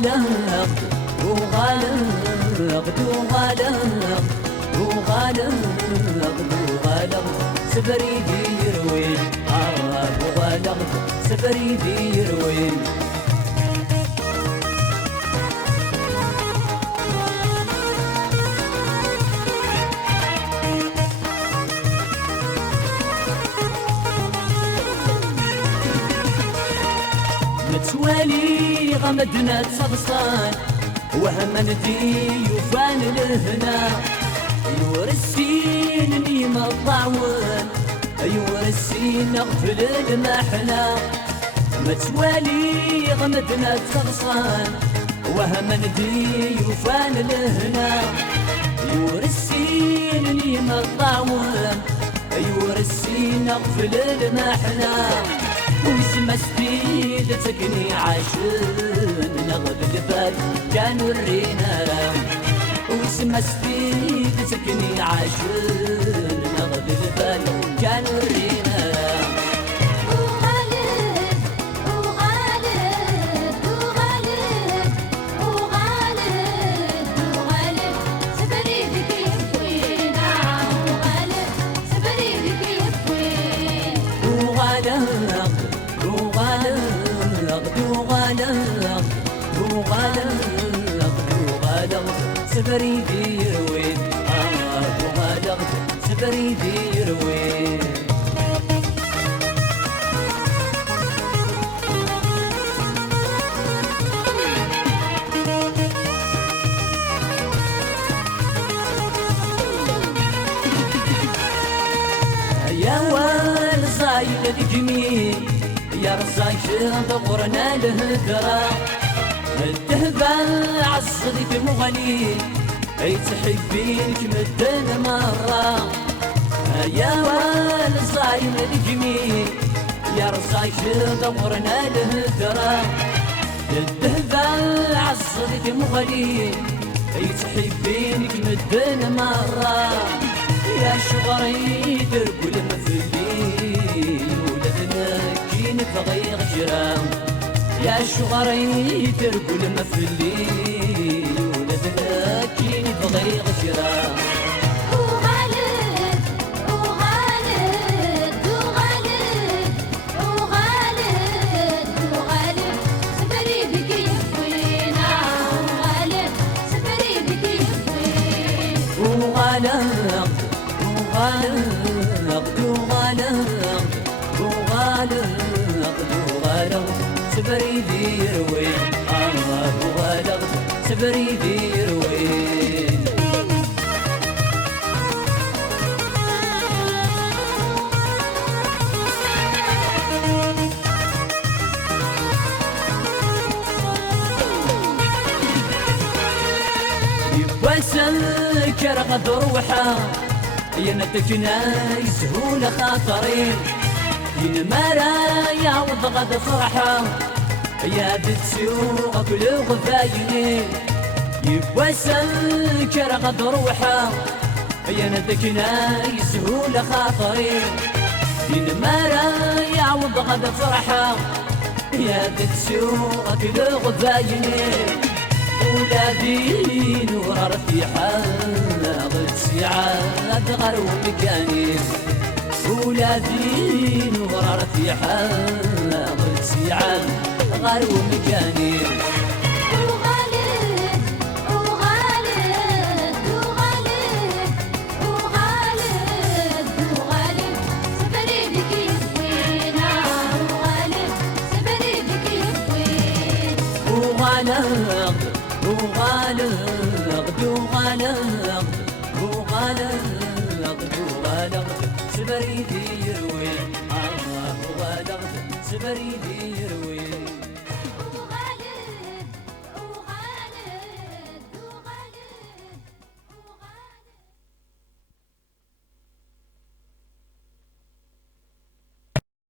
وغالق وغالق وغالق وغالق وغالق سفري ديروين وغالق سفري ديروين متوالي غمدنا تصبصان وهم ندي يفان لهنا يورسين نيم الطاول يورسين اغفل المحنا متوالي غمدنا تصبصان وهم ندي يفان لهنا يورسين نيم الطاول يورسين اغفل المحنا ويسمى سبيل تكني عاشن نغب البال كان ورينا ويسمى سبيل تكني عاشن نغب البال كان ورينا سفري ديروين وغالق سفري ديروين يا والزايل الجميل يا رزاي شغورنا الهدرة الدهبة عالصديق مغني اي تحبينك مدن مرة يا والزايل الجميل يا رزاي شغورنا الهدرة الدهبة عالصديق مغني اي تحبينك مدن مرة يا شغري درب المفلين ولدنا كي نبغي غجرام يا شغري درب المفلين ولدنا كي نبغي غجرام وغالق وغالق وغالق وغالق سفري ديروين وغالق سفري ديروين يبسل غد روحه ينتجنا يسهول خاطرين ينمارا يعوض غد فرحه يا بتسوق كل غفاينين يبوسل غد روحه ينتجنا يسهول خاطرين ينمارا يعوض غد فرحه يا بتسوق كل غفاينين ولادي نور رفيحة غد سعاد غرو مكانين ولادي نور رفيحة غد سعاد غرو مكانين وغالق وغالق وغالق وغالق وغالق سفري ديروين وغالق سفري ديروين